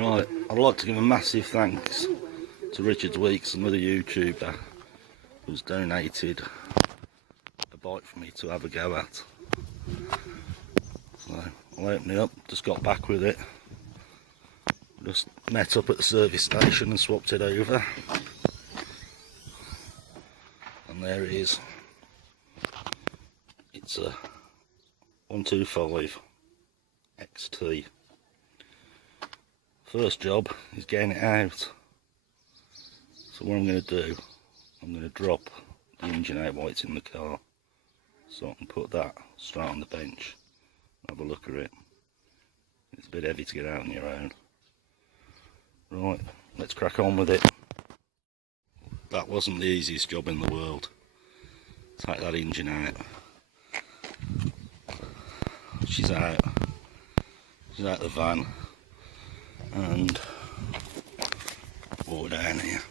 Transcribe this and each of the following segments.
Right, I'd like to give a massive thanks to Richard Weeks, another YouTuber, who's donated a bike for me to have a go at. So I'll open it up, just got back with it. Just met up at the service station and swapped it over. And there it is. It's a 125 XT. First job is getting it out. So what I'm going to do, I'm going to drop the engine out while it's in the car, so I can put that straight on the bench and have a look at it. It's a bit heavy to get out on your own. Right, let's crack on with it. That wasn't the easiest job in the world. Take that engine out. She's out. She's out of the van. And walk down here.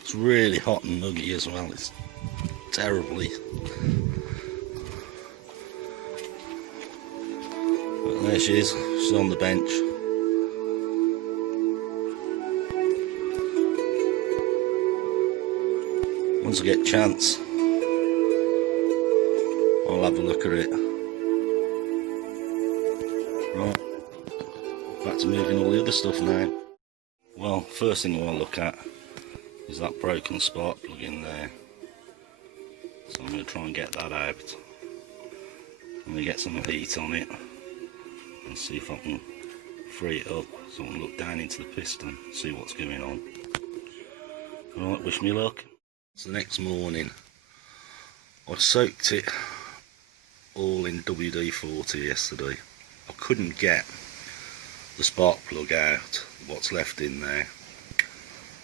It's really hot and muggy as well. It's terribly. But there she is. She's on the bench. Once I get a chance, I'll have a look at it. Right. Back to moving all the other stuff now. Well, first thing I want to look at is that broken spark plug in there. So I'm going to try and get that out. I'm going to get some heat on it and see if I can free it up so I can look down into the piston, see what's going on. Alright, wish me luck. So the next morning I soaked it all in WD-40 yesterday. I couldn't get the spark plug out, what's left in there,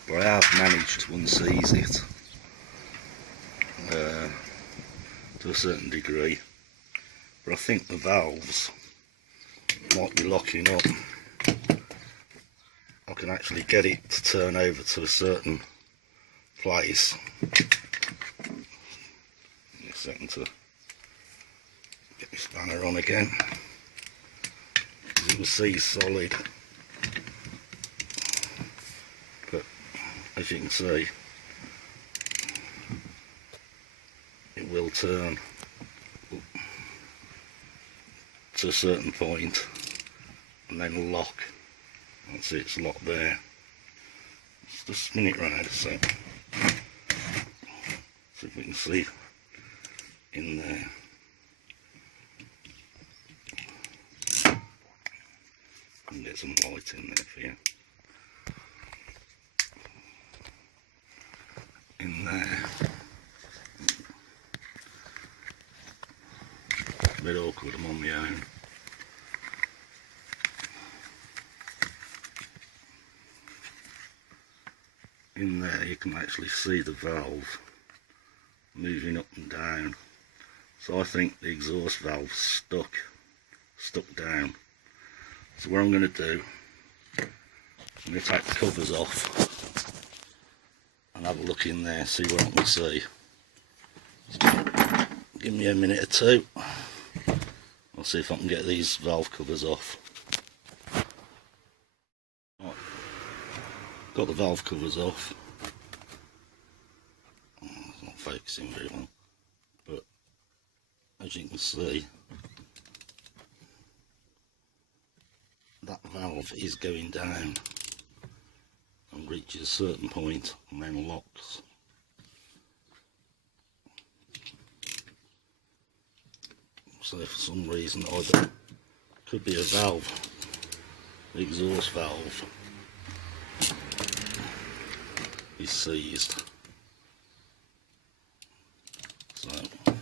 but I have managed to unseize it to a certain degree. But I think the valves might be locking up. I can actually get it to turn over to a certain place. Give me a second to get my spanner on again. You can see solid, but as you can see, it will turn to a certain point and then lock. That's it, it's locked there. Let's just spin it round a sec. See if we can see in there. And get some light in there for you. In there. A bit awkward, I'm on my own. In there you can actually see the valve moving up and down. So I think the exhaust valve's stuck down. So what I'm going to do, I'm going to take the covers off and have a look in there, see what I can see. Give me a minute or two. I'll see if I can get these valve covers off. Right. Got the valve covers off. It's not focusing very well, but as you can see, that valve is going down and reaches a certain point and then locks. So if for some reason either could be a valve, the exhaust valve is seized. So I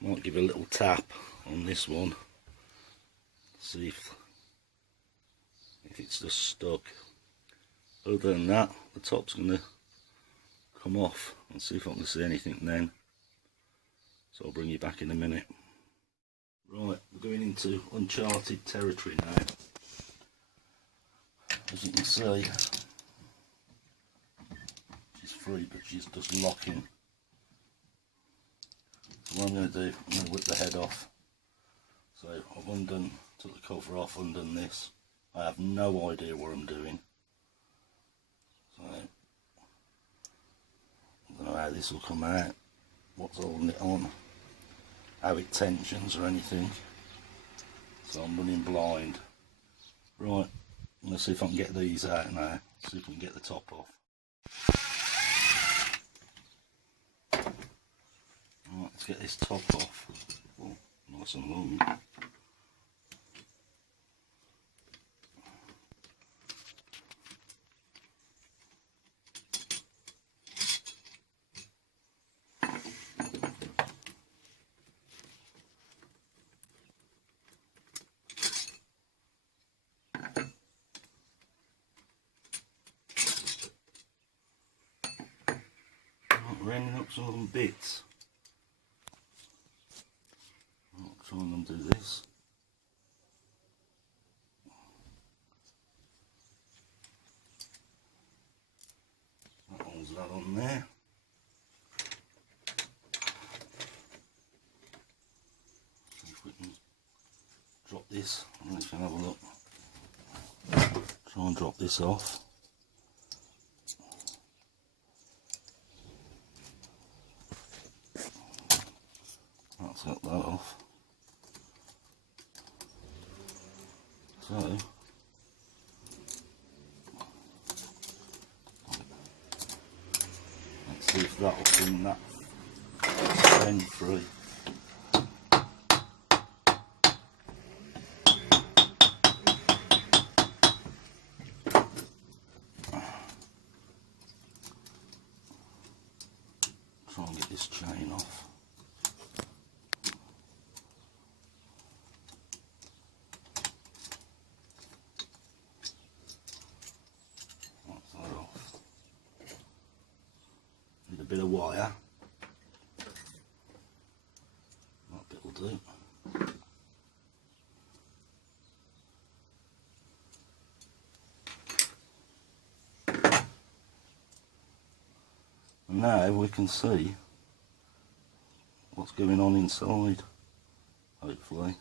might give a little tap on this one, see if it's just stuck. Other than that, the top's going to come off and see if I can see anything then. So I'll bring you back in a minute. Right, we're going into uncharted territory now. As you can see, she's free, but she's just locking. So what I'm going to do, I'm going to whip the head off. So I've undone took the cover off and done this. I have no idea what I'm doing. So, I don't know how this will come out, what's holding it on, how it tensions or anything. So I'm running blind. Right, let's see if I can get these out now, see if we can get the top off. Right, let's get this top off. Oh, nice and long. Rounding up some of them bits. I'll try and undo this. That holds that on there. See if we can drop this. I don't know if you can have a look. Try and drop this off. That's got that off. So let's see if that'll bring that bend free. Try and get this chain off. Need a bit of wire. That bit will do. And now we can see what's going on inside, hopefully.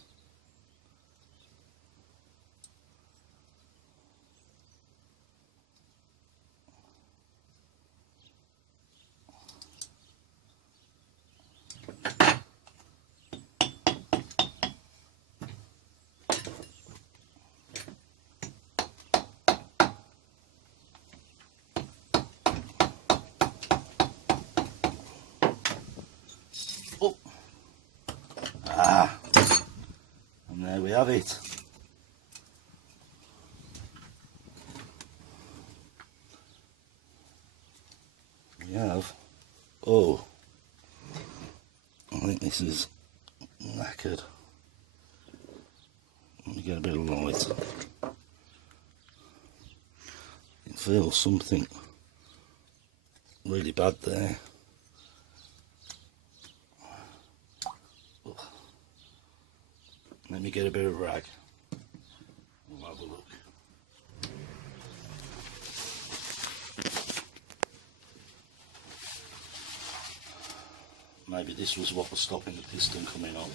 Oh. And there we have it. We have, oh, I think this is knackered. Let me get a bit of light. It feels something really bad there. Let me get a bit of rag. We'll have a look. Maybe this was what was stopping the piston coming up.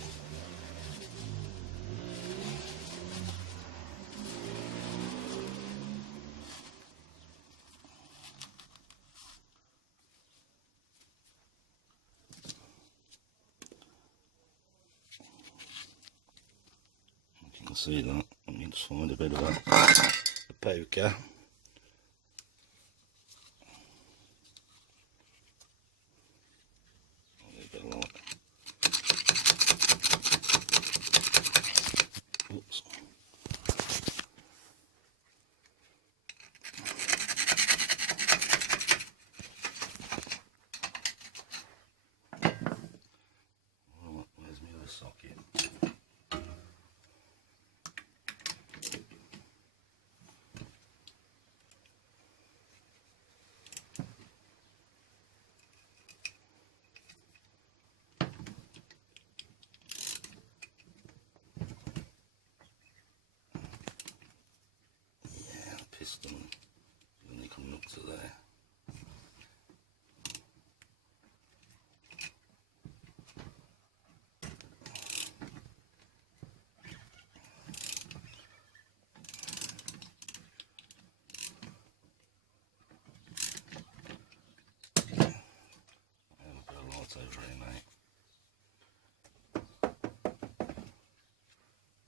You can see that. I need to find a bit of a poker. Oops. Right, where's my other socket? Piston only coming up to there. that over here now.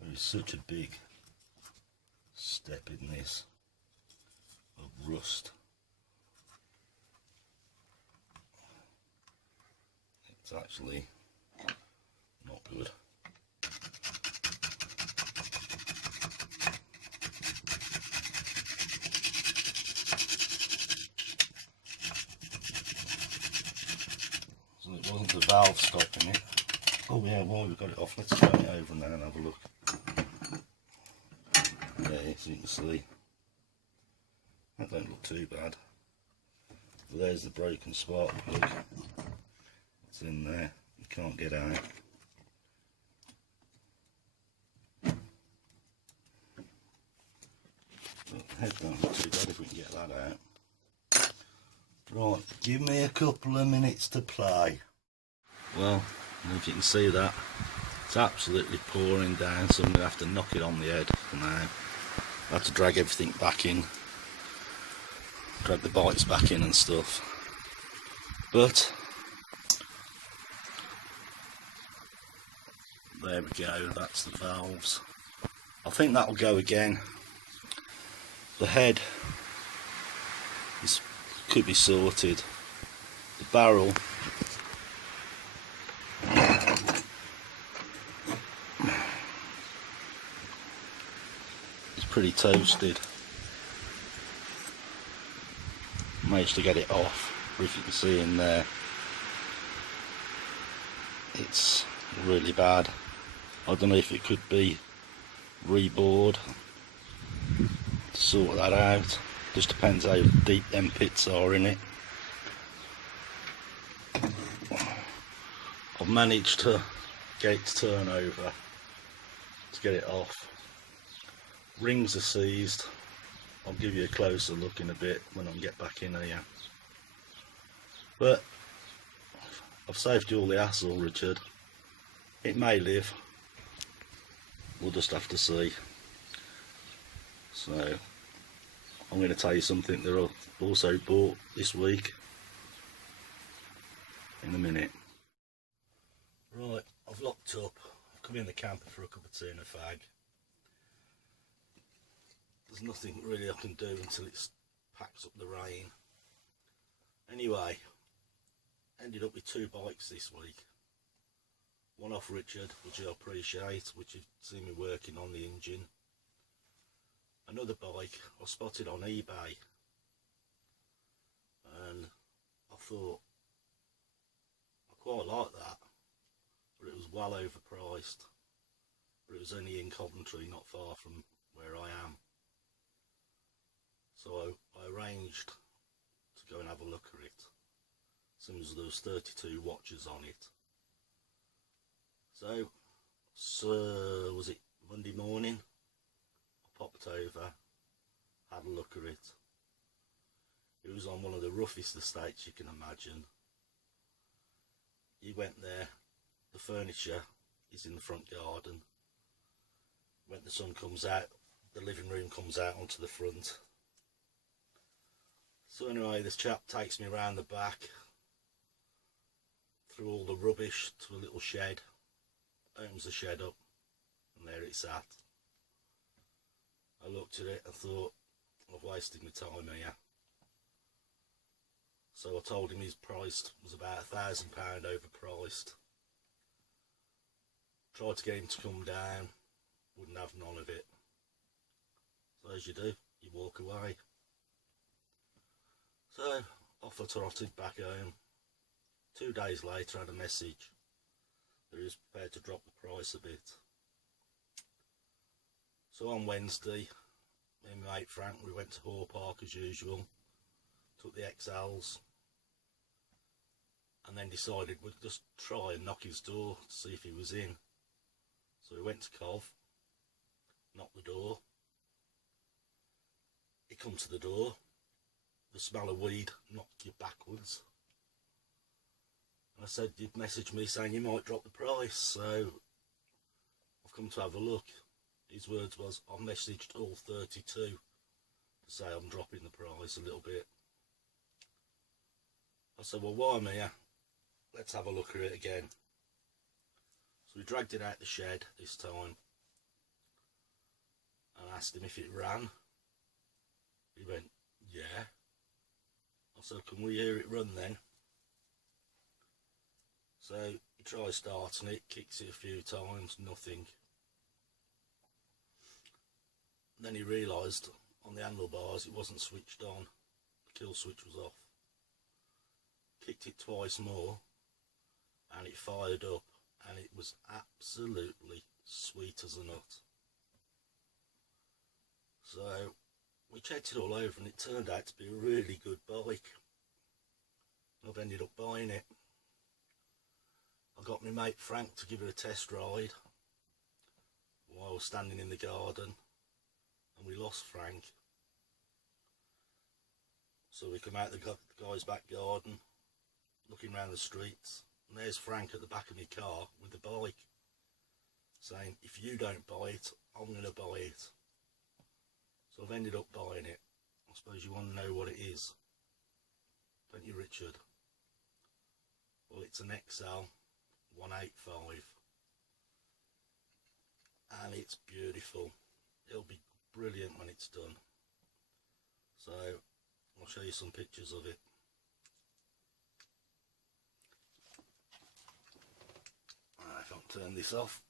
There is such a big step in this of rust. It's actually not good. So it wasn't the valve stopping it. Oh yeah, well we've got it off. Let's turn it over now and have a look. Yeah, as you can see, that don't look too bad. But there's the broken spark plug. It's in there. You can't get out. But the head don't look too bad if we can get that out. Right, give me a couple of minutes to play. Well, if you can see that, it's absolutely pouring down, so I'm going to have to knock it on the head for now. I have to drag everything back in, drag the bites back in and stuff. But there we go, that's the valves. I think that'll go again. The head could be sorted. The barrel is pretty toasted. Managed to get it off, but if you can see in there, it's really bad. I don't know if it could be rebored to sort that out. Just depends how deep them pits are in it. I've managed to get it to turn over to get it off. Rings are seized. I'll give you a closer look in a bit when I get back in here. But I've saved you all the hassle, Richard. It may live. We'll just have to see. So I'm going to tell you something that I've also bought this week in a minute. Right, I've locked up. I've come in the camper for a cup of tea and a fag. There's nothing really I can do until it packs up the rain. Anyway, ended up with 2 bikes this week. One off Richard, which I appreciate, which you've seen me working on the engine. Another bike I spotted on eBay, and I thought I quite like that, but it was well overpriced. But it was only in Coventry, not far from where I am. So I arranged to go and have a look at it. Seems there was 32 watches on it. So was it Monday morning? Popped over, had a look at it. It was on one of the roughest estates you can imagine. You went there, the furniture is in the front garden. When the sun comes out, the living room comes out onto the front. So anyway, this chap takes me around the back, through all the rubbish to a little shed, opens the shed up, and there it's at. I looked at it and thought, I've wasted my time here. So I told him his price was about £1,000 overpriced. Tried to get him to come down, wouldn't have none of it. So as you do, you walk away. So off I trotted back home. 2 days later I had a message that he was prepared to drop the price a bit. So on Wednesday, me and my mate Frank, we went to Hoare Park as usual, took the XLs, and then decided we'd just try and knock his door to see if he was in. So we went to Cov, knocked the door. He come to the door, the smell of weed knocked you backwards. And I said, you'd message me saying you might drop the price, so I've come to have a look. His words was, I've messaged all 32 to say I'm dropping the price a little bit. I said, well, why am I here? let's have a look at it again. So we dragged it out the shed this time and asked him if it ran. He went, yeah. I said, can we hear it run then? So he tries starting it, kicks it a few times, nothing. Then he realised on the handlebars it wasn't switched on, the kill switch was off. Kicked it twice more and it fired up, and it was absolutely sweet as a nut. So we checked it all over and it turned out to be a really good bike. I've ended up buying it. I got my mate Frank to give it a test ride while I was standing in the garden, and we lost Frank. So we come out the guy's back garden, looking around the streets, and there's Frank at the back of my car with the bike, saying, if you don't buy it, I'm going to buy it. So I've ended up buying it. I suppose you want to know what it is, don't you, Richard? Well, it's an xl185, and it's beautiful. It'll be brilliant when it's done. So I'll show you some pictures of it. If I can turn this off.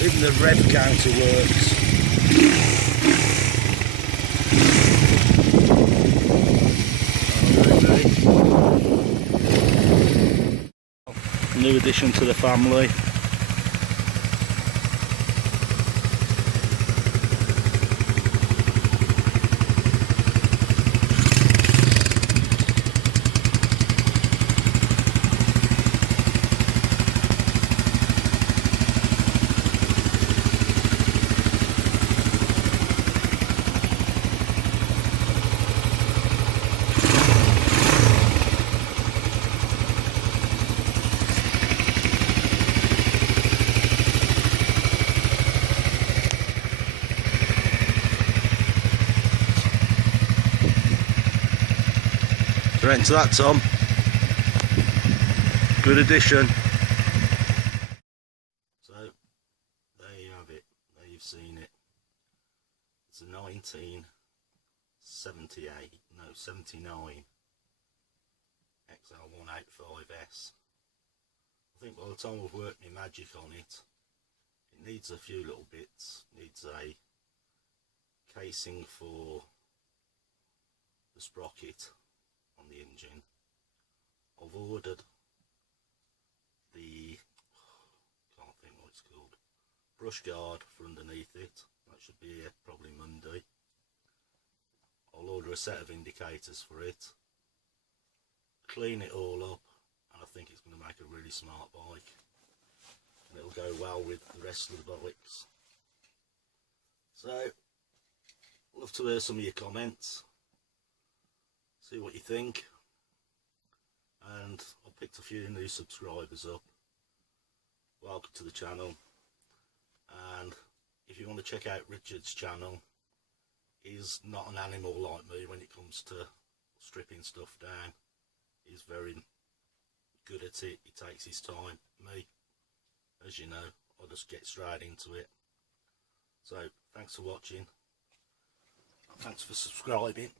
Even the rev counter works. New addition to the family. Right into that, Tom. Good addition. So there you have it. There you've seen it. It's a 79 xl185s. I think by the time I've worked my magic on it, it needs a few little bits. It needs a casing for the sprocket on the engine. I've ordered the, brush guard for underneath it. That should be here probably Monday. I'll order a set of indicators for it, clean it all up, and I think it's going to make a really smart bike, and it'll go well with the rest of the bikes. So, love to hear some of your comments, see what you think, and I picked a few new subscribers up. Welcome to the channel, and if you want to check out Richard's channel, he's not an animal like me when it comes to stripping stuff down. He's very good at it, he takes his time. Me, as you know, I'll just get straight into it. So, thanks for watching, thanks for subscribing.